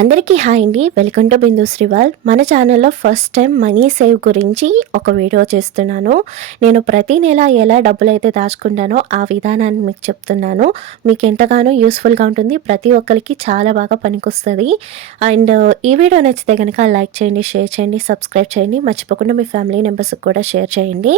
అందరికీ హాయ్ అండి. Welcome to బిందు శ్రీవాల్. మన ఛానల్లో ఫస్ట్ టైం మనీ సేవ్ గురించి ఒక వీడియో చేస్తున్నాను. నేను ప్రతి నెల ఎలా డబ్బులైతే దాచుకుంటానో ఆ విధానాన్ని మీకు చెప్తున్నాను. మీకు ఎంతగానో యూస్ఫుల్గా ఉంటుంది. ప్రతి ఒక్కరికి చాలా బాగా పనికొస్తుంది. అండ్ ఈ వీడియో నచ్చితే కనుక లైక్ చేయండి, షేర్ చేయండి, సబ్స్క్రైబ్ చేయండి. మర్చిపోకుండా మీ ఫ్యామిలీ మెంబర్స్కి కూడా షేర్ చేయండి.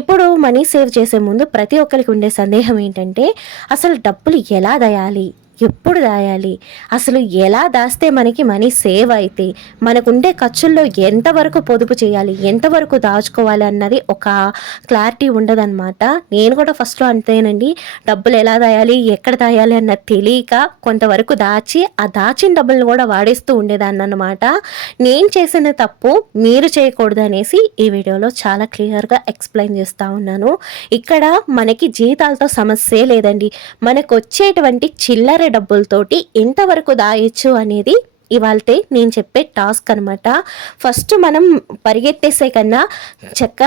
ఇప్పుడు మనీ సేవ్ చేసే ముందు ప్రతి ఒక్కరికి ఉండే సందేహం ఏంటంటే, అసలు డబ్బులు ఎలా దాయాలి, ఎప్పుడు దాయాలి, అసలు ఎలా దాస్తే మనకి మనీ సేవ్ అయితే, మనకుండే ఖర్చుల్లో ఎంతవరకు పొదుపు చేయాలి, ఎంతవరకు దాచుకోవాలి అన్నది ఒక క్లారిటీ ఉండదన్నమాట. నేను కూడా ఫస్ట్లో అంతేనండి. డబ్బులు ఎలా దాయాలి, ఎక్కడ దాయాలి అన్నది తెలియక కొంతవరకు దాచి ఆ దాచిన డబ్బులను కూడా వాడేస్తూ ఉండేదాన్ని అన్నమాట. నేను చేసిన తప్పు మీరు చేయకూడదు అనేసి ఈ వీడియోలో చాలా క్లియర్గా ఎక్స్ప్లెయిన్ చేస్తూ ఉన్నాను. ఇక్కడ మనకి జీతాలతో సమస్యే లేదండి. మనకు వచ్చేటువంటి చిల్లర డబ్బులతోటి ఎంతవరకు దాయొచ్చు అనేది ఇవాళ నేను చెప్పే టాస్క్ అనమాట. ఫస్ట్ మనం పరిగెత్తేసే కన్నా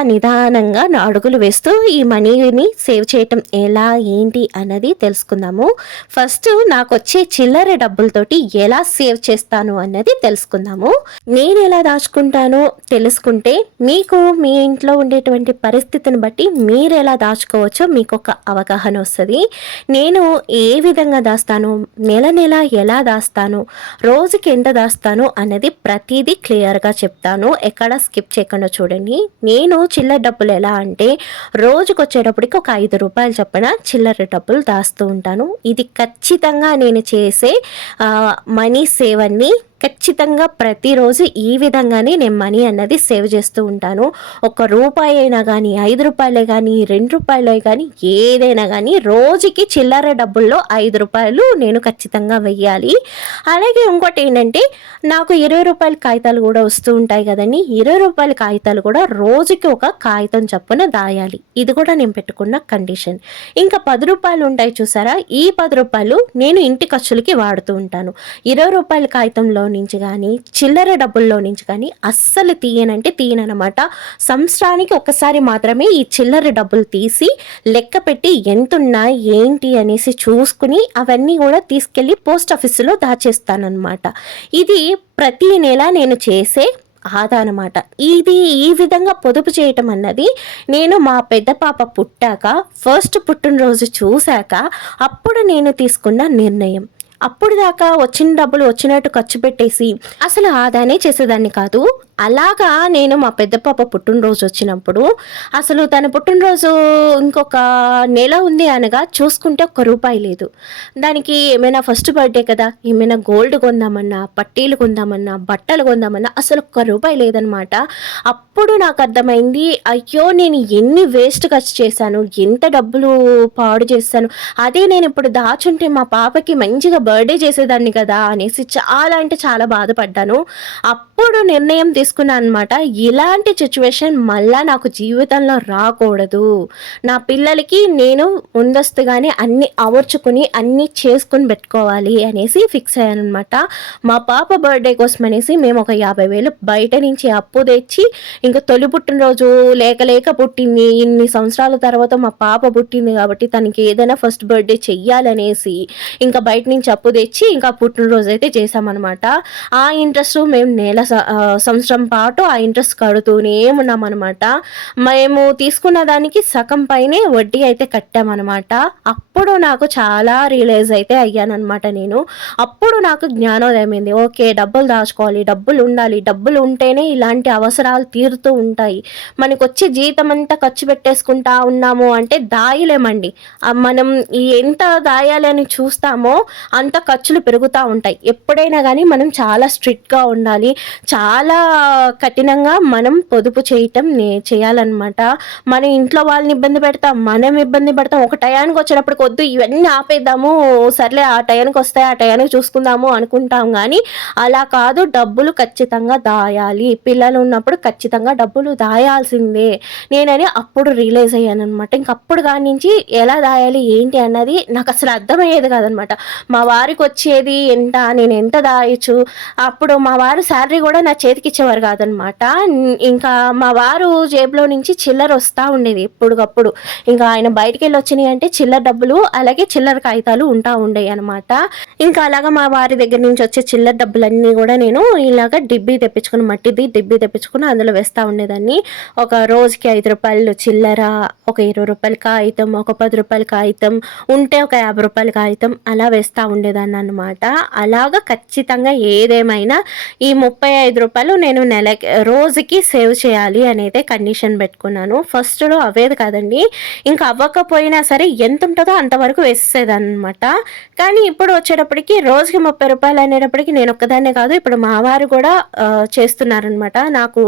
నిదానంగా అడుగులు వేస్తూ ఈ మనీని సేవ్ చేయటం ఎలా ఏంటి అన్నది తెలుసుకుందాము. ఫస్ట్ నాకు వచ్చే చిల్లర డబ్బులతోటి ఎలా సేవ్ చేస్తాను అన్నది తెలుసుకుందాము. నేను ఎలా దాచుకుంటానో తెలుసుకుంటే మీకు మీ ఇంట్లో ఉండేటువంటి పరిస్థితిని బట్టి మీరు ఎలా దాచుకోవచ్చో మీకు ఒక అవగాహన వస్తుంది. నేను ఏ విధంగా దాస్తాను, నెల నెల ఎలా దాస్తాను, రోజుకి ఎంత దాస్తాను అన్నది ప్రతిదీ క్లియర్గా చెప్తాను. ఎక్కడ స్కిప్ చేయకుండా చూడండి. నేను చిల్లర డబ్బులు ఎలా అంటే రోజుకు వచ్చేటప్పటికి ఒక 5 రూపాయలు చొప్పున చిల్లర డబ్బులు దాస్తూ ఉంటాను. ఇది ఖచ్చితంగా నేను చేసే మనీ సేవ్ అని ఖచ్చితంగా ప్రతిరోజు ఈ విధంగానే నేను మనీ అన్నది సేవ్ చేస్తూ ఉంటాను. ₹1 అయినా కానీ, ₹5 కానీ, ₹2 కానీ, ఏదైనా కానీ రోజుకి చిల్లర డబ్బుల్లో ₹5 నేను ఖచ్చితంగా వెయ్యాలి. అలాగే ఇంకోటి ఏంటంటే, నాకు ₹20 కాగితాలు కూడా వస్తూ ఉంటాయి కదండి. ₹20 కాగితాలు కూడా రోజుకి ఒక కాగితం చొప్పున దాయాలి. ఇది కూడా నేను పెట్టుకున్న కండిషన్. ఇంకా ₹10 ఉంటాయి చూసారా, ఈ ₹10 నేను ఇంటి ఖర్చులకి వాడుతూ ఉంటాను. ₹20 కాగితంలో నుంచి కానీ, చిల్లర డబ్బుల్లో నుంచి కానీ అస్సలు తీయననమాట. సంవత్సరానికి ఒకసారి మాత్రమే ఈ చిల్లర డబ్బులు తీసి లెక్క పెట్టి ఎంతున్నాయి ఏంటి అనేసి చూసుకుని అవన్నీ కూడా తీసుకెళ్ళి పోస్ట్ ఆఫీసులో దాచేస్తానన్నమాట. ఇది ప్రతి నెల నేను చేసే ఆదా అనమాట. ఇది ఈ విధంగా పొదుపు చేయటం అన్నది నేను మా పెద్ద పాప పుట్టాక ఫస్ట్ పుట్టినరోజు చూశాక అప్పుడు నేను తీసుకున్న నిర్ణయం. అప్పుడు దాకా వచ్చిన డబ్బులు వచ్చినట్టు ఖర్చు పెట్టేసి అసలు ఆదానే చేసేదాన్ని కాదు. అలాగా నేను మా పెద్ద పాప పుట్టినరోజు వచ్చినప్పుడు అసలు తన పుట్టినరోజు ఇంకొక నెల ఉంది అనగా చూసుకుంటే ₹1 లేదు. దానికి ఏమైనా ఫస్ట్ బర్త్డే కదా, ఏమైనా గోల్డ్ కొందామన్నా, పట్టీలు కొందామన్నా, బట్టలు కొందామన్నా అసలు ₹1 లేదనమాట. అప్పుడు నాకు అర్థమైంది, అయ్యో నేను ఎన్ని వేస్ట్ ఖర్చు చేశాను, ఎంత డబ్బులు పాడు చేశాను, అదే నేను ఇప్పుడు దాచుంటే మా పాపకి మంచిగా బర్త్డే చేసేదాన్ని కదా అనేసి చాలా అంటే చాలా బాధపడ్డాను. అప్పుడు నిర్ణయం తీసుకున్నాను అనమాట, ఇలాంటి సిచ్యువేషన్ మళ్ళా నాకు జీవితంలో రాకూడదు, నా పిల్లలకి నేను ముందస్తుగానే అన్ని అమర్చుకుని అన్నీ చేసుకుని పెట్టుకోవాలి అనేసి ఫిక్స్ అయ్యాను అనమాట. మా పాప బర్త్డే కోసం అనేసి మేము ఒక 50,000 బయట నుంచి అప్పు తెచ్చి, ఇంకా తొలి పుట్టినరోజు లేక పుట్టింది, ఇన్ని సంవత్సరాల తర్వాత మా పాప పుట్టింది కాబట్టి తనకి ఏదైనా ఫస్ట్ బర్త్డే చెయ్యాలనేసి ఇంకా బయట నుంచి అప్పు తెచ్చి ఇంకా పుట్టినరోజు అయితే చేసామన్నమాట. ఆ ఇంట్రెస్ట్ మేము సంవత్సరం పాటు ఆ ఇంట్రెస్ట్ కడుతూనే ఉన్నామన్నమాట. మేము తీసుకున్న దానికి సగం పైనే వడ్డీ అయితే కట్టామన్నమాట. అప్పుడు నాకు చాలా రియలైజ్ అయితే అయ్యానమాట నేను. అప్పుడు నాకు జ్ఞానోదయం అయింది. ఓకే, డబ్బులు దాచుకోవాలి, డబ్బులు ఉండాలి, డబ్బులు ఉంటేనే ఇలాంటి అవసరాలు తీరుతూ ఉంటాయి. మనకు వచ్చే జీతం అంతా ఖర్చు పెట్టేసుకుంటా ఉన్నాము అంటే దాయలేమండి. మనం ఎంత దాయాలని చూస్తామో అంత ఖర్చులు పెరుగుతూ ఉంటాయి. ఎప్పుడైనా కానీ మనం చాలా స్ట్రిక్ట్గా ఉండాలి, చాలా కఠినంగా మనం పొదుపు చేయాలన్నమాట. మన ఇంట్లో వాళ్ళని ఇబ్బంది పెడతాం, మనం ఇబ్బంది పడతాం. ఒక టయానికి వచ్చేటప్పుడు వద్దు ఇవన్నీ ఆపేద్దాము, సర్లే ఆ టయానికి వస్తాయి, ఆ టయానికి చూసుకుందాము అనుకుంటాం. కానీ అలా కాదు, డబ్బులు ఖచ్చితంగా దాయాలి. పిల్లలు ఉన్నప్పుడు ఖచ్చితంగా డబ్బులు దాయాల్సిందే నేనని అప్పుడు రియలైజ్ అయ్యాను అనమాట. ఇంకప్పుడు కాడి నుంచి ఎలా దాయాలి ఏంటి అన్నది నాకు అసలు అర్థమయ్యేది కాదనమాట. మా వారికొచ్చేది ఎంత, నేనెంత దాయొచ్చు. అప్పుడు మా వారు శాలరీ గూడా నా చేతికిచ్చేవారు గాదనమాట. ఇంకా మా వారు జేబులో నుంచి చిల్లరొస్తా ఉండేది ఎప్పటికప్పుడు. ఇంకా ఆయన బయటికెళ్ళొచ్చినియంటే చిల్లర డబ్బులు, అలాగే చిల్లర కాగితాలు ఉంటా ఉండేయనమాట. ఇంకా అలాగా మా వారి దగ్గర నుంచి వచ్చే చిల్లర డబ్బులన్నీ గూడా నేను ఇలాగ డిబ్బీ తెప్పించుకొని, మట్టిది డిబ్బీ తెప్పించుకొని అందులో వేస్తా ఉండేదాన్ని. ఒక రోజుకి రూ. 5 చిల్లర, ఒక రూ. 20 కాగితం, ఒక రూ. 10 కాగితం, ఉంటే ఒక రూ. 50 కాగితం అలా వేస్తా ఉండేదాన్ననమాట. అలాగా ఖచ్చితంగా ఏదేమైనా ఈ రూ. 35 నేను రోజుకి సేవ్ చేయాలి అనైతే కండిషన్ పెట్టుకున్నాను. ఫస్ట్‌లో అవ్వేది కాదండి. ఇంకా అవ్వకపోయినా సరే ఎంతుంటదో అంతవరకు వేసేసేదాన్ననమాట. కానీ ఇప్పుడు వచ్చేటప్పటికి రోజుకి రూ. 30 అనేటప్పటికి నేనొక్కదాన్నే కాదు, ఇప్పుడు మా వారు కూడా చేస్తున్నారనమాట. నాకు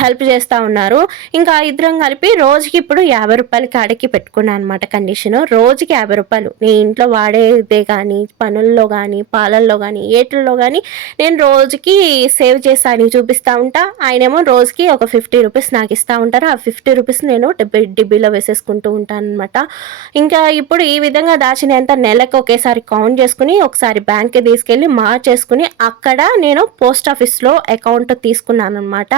హెల్ప్ చేస్తా ఉన్నారు. ఇంకా ఇద్దరం కలిపి రోజుకి ఇప్పుడు రూ. 50 కాడికి పెట్టుకున్నా అనమాట కండిషను. రోజుకి రూ. 50 నీ ఇంట్లో వాడేదే కానీ, పనుల్లో కానీ, పాలల్లో కానీ, ఏటిల్లో కానీ నేను రోజుకి సేవ్ చేస్తా అని చూపిస్తా ఉంటా. ఆయనేమో రోజుకి ఒక రూ. 50 నాకు ఇస్తా ఉంటారు. ఆ రూ. 50 నేను డిబ్బీలో వేసేసుకుంటూ ఉంటాననమాట. ఇంకా ఇప్పుడు ఈ విధంగా దాచినంత నెలకు ఒకేసారి కౌంట్ చేసుకుని, ఒకసారి బ్యాంక్‌కి తీసుకెళ్ళి మార్చేసుకుని, అక్కడ నేను పోస్ట్ ఆఫీస్‌లో అకౌంట్ తీసుకున్నాననమాట.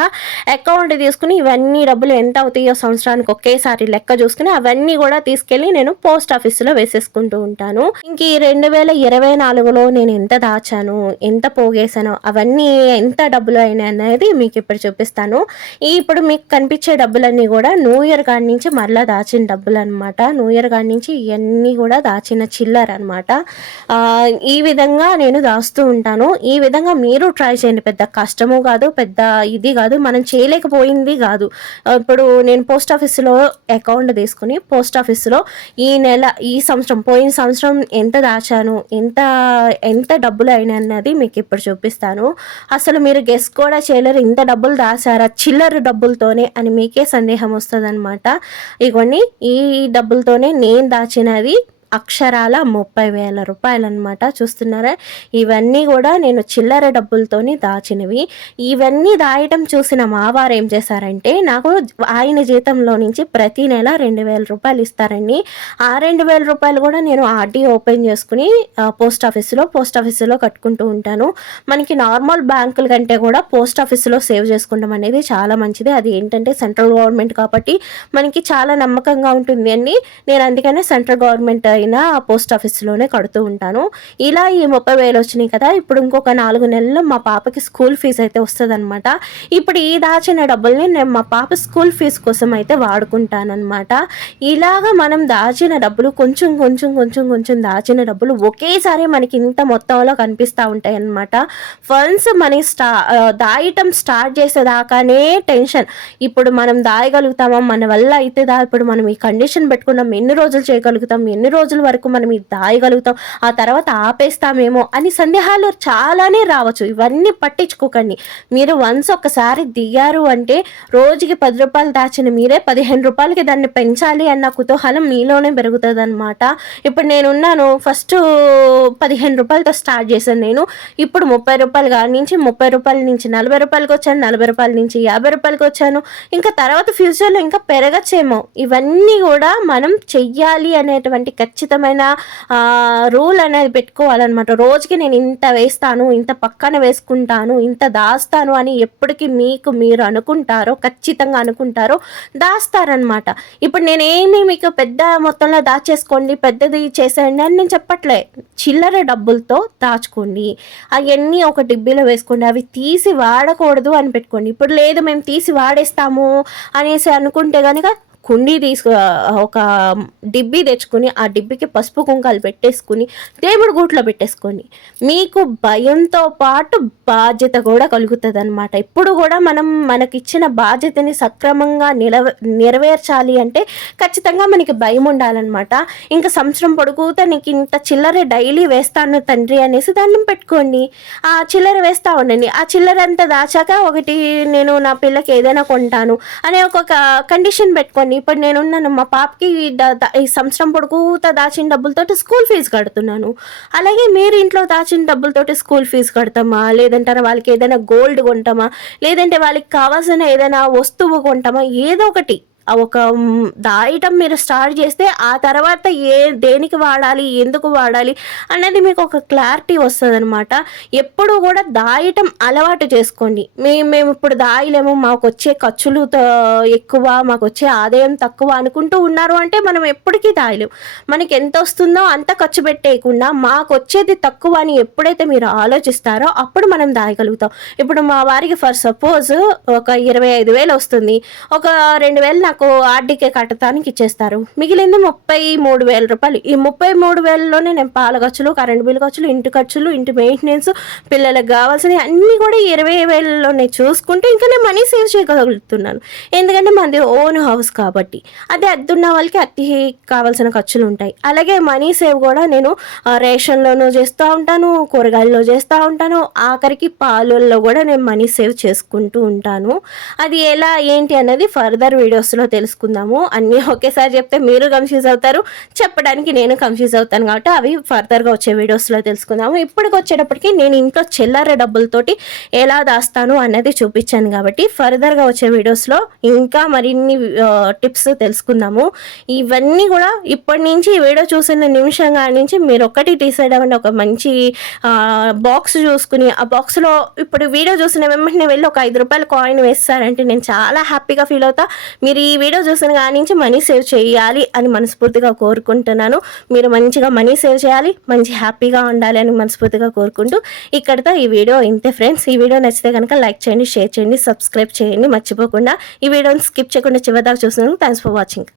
అకౌంట్ తీసుకుని ఇవన్నీ డబ్బులు ఎంత అవుతాయో సంవత్సరానికి ఒకేసారి లెక్క చూసుకుని అవన్నీ కూడా తీసుకెళ్ళి నేను పోస్ట్ ఆఫీస్‌లో వేసేసుకుంటూ ఉంటాను. ఇంక ఈ 2024లో నేను ఎంత దాచాను, ఎంత పోగేశానో, అవన్నీ ఎంత డబ్బులు అయినాయి అనేది మీకు ఇప్పుడు చూపిస్తాను. ఇప్పుడు మీకు కనిపించే డబ్బులన్నీ కూడా న్యూ ఇయర్ కాడి నుంచి మరలా దాచిన డబ్బులు అనమాట. న్యూ ఇయర్ కాడి నుంచి ఇవన్నీ కూడా దాచిన చిల్లర అనమాట. ఈ విధంగా నేను దాస్తూ ఉంటాను. ఈ విధంగా మీరు ట్రై చేయండి. పెద్ద కష్టము కాదు, పెద్ద ఇది కాదు, మనం చేయలేకపోయింది కాదు. ఇప్పుడు నేను పోస్ట్ ఆఫీస్‌లో అకౌంట్ తీసుకుని పోస్ట్ ఆఫీస్‌లో ఈ సంవత్సరం, పోయిన సంవత్సరం ఎంత దాచాను, ఎంత డబ్బులు అయినాయి అన్నది మీకు ఇప్పుడు చూపిస్తాను. అసలు మీరు గెస్ కూడా చేయలేరు, ఇంత డబ్బులు దాచారా చిల్లర డబ్బులతోనే అని మీకే సందేహం వస్తుందన్నమాట. ఇగోండి, ఈ డబ్బులతోనే నేను దాచినది అక్షరాల 30,000 రూపాయలనమాట. చూస్తున్నారా, ఇవన్నీ కూడా నేను చిల్లర డబ్బులతోని దాచినవి. ఇవన్నీ దాయటం చూసిన మా వారు ఏం చేశారంటే, నాకు ఆయన జీతంలో నుంచి ప్రతి నెల 2,000 రూపాయలు ఇస్తారండి. ఆ 2,000 రూపాయలు కూడా నేను ఆర్డీ ఓపెన్ చేసుకుని పోస్ట్ ఆఫీసులో కట్టుకుంటూ ఉంటాను. మనకి నార్మల్ బ్యాంకుల కంటే కూడా పోస్ట్ ఆఫీసులో సేవ్ చేసుకుంటాం అనేది చాలా మంచిది. అది ఏంటంటే సెంట్రల్ గవర్నమెంట్ కాబట్టి మనకి చాలా నమ్మకంగా ఉంటుంది అండి. నేను అందుకనే సెంట్రల్ గవర్నమెంట్ అయినా పోస్ట్ ఆఫీస్‌లోనే కడుతూ ఉంటాను. ఇలా ఈ 30,000 వచ్చినాయి కదా, ఇప్పుడు ఇంకొక 4 నెలల్లో మా పాపకి స్కూల్ ఫీజు అయితే వస్తదనమాట. ఇప్పుడు ఈ దాచిన డబ్బుల్ని నేను మా పాప స్కూల్ ఫీజు కోసం అయితే వాడుకుంటాననమాట. ఇలాగ మనం దాచిన డబ్బులు కొంచెం దాచిన డబ్బులు ఒకేసారి మనకి ఇంత మొత్తంలో కనిపిస్తూ ఉంటాయి అన్నమాట. ఫండ్స్ మనీ దాయటం స్టార్ట్ చేసేదాకానే టెన్షన్. ఇప్పుడు మనం దాయగలుగుతామా, మన వల్ల అవుతుందా, ఇప్పుడు మనం ఈ కండిషన్ పెట్టుకున్నాం, ఎన్ని రోజులు చేయగలుగుతాం, ఎన్ని రోజుల వరకు మనం ఇది దాయగలుగుతాం, ఆ తర్వాత ఆపేస్తామేమో అని సందేహాలు చాలానే రావచ్చు. ఇవన్నీ పట్టించుకోకండి. మీరు వన్స్ ఒకసారి దిగారు అంటే రోజుకి రూ. 10 దాచిన మీరే రూ. 15కి దాన్ని పెంచాలి అన్న కుతూహలం మీలోనే పెరుగుతుంది అనమాట. ఇప్పుడు నేనున్నాను, ఫస్ట్ రూ. 15తో స్టార్ట్ చేశాను నేను. ఇప్పుడు రూ. 30 కాడి నుంచి రూ. 30 నుంచి రూ. 40 వచ్చాను, రూ. 40 నుంచి రూ. 50 వచ్చాను. ఇంకా తర్వాత ఫ్యూచర్లో ఇంకా పెరగచ్చేమో. ఇవన్నీ కూడా మనం చెయ్యాలి అనేటువంటి ఖచ్చితమైన రూల్ అనేది పెట్టుకోవాలన్నమాట. రోజుకి నేను ఇంత వేస్తాను, ఇంత పక్కన వేసుకుంటాను, ఇంత దాస్తాను అని ఎప్పటికీ మీరు అనుకుంటారో, ఖచ్చితంగా అనుకుంటారో దాస్తారనమాట. ఇప్పుడు నేనేమి మీకు పెద్ద మొత్తంలో దాచేసుకోండి, పెద్దది చేసేయండి అని నేను చెప్పట్లే. చిల్లర డబ్బులతో దాచుకోండి. అవన్నీ ఒక డిబ్బీలో వేసుకోండి. అవి తీసి వాడకూడదు అని పెట్టుకోండి. ఇప్పుడు లేదు మేము తీసి వాడేస్తాము అనేసి అనుకుంటే కనుక ఒక డిబ్బీ తెచ్చుకుని ఆ డిబ్బీకి పసుపు కుంకాలు పెట్టేసుకుని దేవుడి గూట్లో పెట్టేసుకొని మీకు భయంతో పాటు బాధ్యత కూడా కలుగుతుంది అనమాట. ఇప్పుడు కూడా మనకిచ్చిన బాధ్యతని సక్రమంగా నెరవేర్చాలి అంటే ఖచ్చితంగా మనకి భయం ఉండాలన్నమాట. ఇంకా సంవత్సరం పొడుగుతా నీకు ఇంత చిల్లర డైలీ వేస్తాను తండ్రి అనేసి దాన్ని పెట్టుకోండి. ఆ చిల్లర వేస్తూ ఉండండి. ఆ చిల్లర అంతా దాచాక ఒకటి నేను నా పిల్లకి ఏదైనా కొంటాను అనే ఒక కండిషన్ పెట్టుకోండి. ఇప్పుడు నేనున్నాను, మా పాపకి ఈ సంవత్సరం పొడుగుతా దాచిన డబ్బులతోటి స్కూల్ ఫీజు కడుతున్నాను. అలాగే మీరు ఇంట్లో దాచిన డబ్బులతోటి స్కూల్ ఫీజు కడతామా, లేదంటే వాళ్ళకి ఏదైనా గోల్డ్ కొంటామా, లేదంటే వాళ్ళకి కావాల్సిన ఏదైనా వస్తువు కొంటామా, ఏదో ఒకటి ఒక దాయటం మీరు స్టార్ట్ చేస్తే ఆ తర్వాత దేనికి వాడాలి, ఎందుకు వాడాలి అనేది మీకు ఒక క్లారిటీ వస్తుందనమాట. ఎప్పుడు కూడా దాయటం అలవాటు చేసుకోండి. మేము ఇప్పుడు దాయలేము, మాకు వచ్చే ఖర్చులు ఎక్కువ, మాకు వచ్చే ఆదాయం తక్కువ అనుకుంటూ ఉన్నారు అంటే మనం ఎప్పటికీ దాయలేం. మనకి ఎంత వస్తుందో అంత ఖర్చు పెట్టేయకుండా మాకు వచ్చేది తక్కువ అని ఎప్పుడైతే మీరు ఆలోచిస్తారో అప్పుడు మనం దాయగలుగుతాం. ఇప్పుడు మా వారికి ఫర్ సపోజ్ ఒక 25,000 వస్తుంది, ఒక 2,000 నాకు ఆర్డీకే కట్టడానికి ఇచ్చేస్తారు, మిగిలింది 33,000 రూపాయలు. ఈ 33,000లోనే నేను పాల ఖర్చులు, కరెంట్ బిల్ ఖర్చులు, ఇంటి ఖర్చులు, ఇంటి మెయింటెనెన్స్, పిల్లలకు కావాల్సినవి అన్నీ కూడా 20,000లోనే చూసుకుంటూ ఇంకా నేను మనీ సేవ్ చేయగలుగుతున్నాను. ఎందుకంటే మనది ఓన్ హౌస్ కాబట్టి. అదే అద్దున్న వాళ్ళకి అతి కావాల్సిన ఖర్చులు ఉంటాయి. అలాగే మనీ సేవ్ కూడా నేను రేషన్లోనూ చేస్తూ ఉంటాను, కూరగాయల్లో చేస్తూ ఉంటాను, ఆఖరికి పాలల్లో కూడా నేను మనీ సేవ్ చేసుకుంటూ ఉంటాను. అది ఎలా ఏంటి అన్నది ఫర్దర్ వీడియోస్లో తెలుసుకుందాము. అన్నీ ఒకేసారి చెప్తే మీరు కన్ఫ్యూజ్ అవుతారు, చెప్పడానికి నేను కన్ఫ్యూజ్ అవుతాను, కాబట్టి అవి ఫర్దర్గా వచ్చే వీడియోస్లో తెలుసుకుందాము. ఇప్పటికి వచ్చేటప్పటికి నేను ఇంట్లో చిల్లర డబ్బులతోటి ఎలా దాస్తాను అన్నది చూపించాను కాబట్టి ఫర్దర్గా వచ్చే వీడియోస్లో ఇంకా మరిన్ని టిప్స్ తెలుసుకుందాము. ఇవన్నీ కూడా ఇప్పటి నుంచి ఈ వీడియో చూసిన నిమిషంగా నుంచి మీరు ఒక్కటి డిసైడ్ అవ్వండి. ఒక మంచి బాక్స్ చూసుకుని ఆ బాక్స్లో ఇప్పుడు వీడియో చూసిన వెంటనే వెళ్ళి ఒక 5 రూపాయల కాయిన్ వేస్తారంటే నేను చాలా హ్యాపీగా ఫీల్ అవుతా. మీరు ఈ వీడియో చూసిన కాడి నుంచి మనీ సేవ్ చేయాలి అని మనస్ఫూర్తిగా కోరుకుంటున్నాను. మీరు మంచిగా మనీ సేవ్ చేయాలి, మంచి హ్యాపీగా ఉండాలి అని మనస్ఫూర్తిగా కోరుకుంటూ ఇక్కడితో ఈ వీడియో ఇంతే ఫ్రెండ్స్. ఈ వీడియో నచ్చితే కనుక లైక్ చేయండి, షేర్ చేయండి, సబ్స్క్రైబ్ చేయండి మర్చిపోకుండా. ఈ వీడియోని స్కిప్ చేయకుండా చివరిదాకా చూసినందుకు థ్యాంక్స్ ఫర్ వాచింగ్.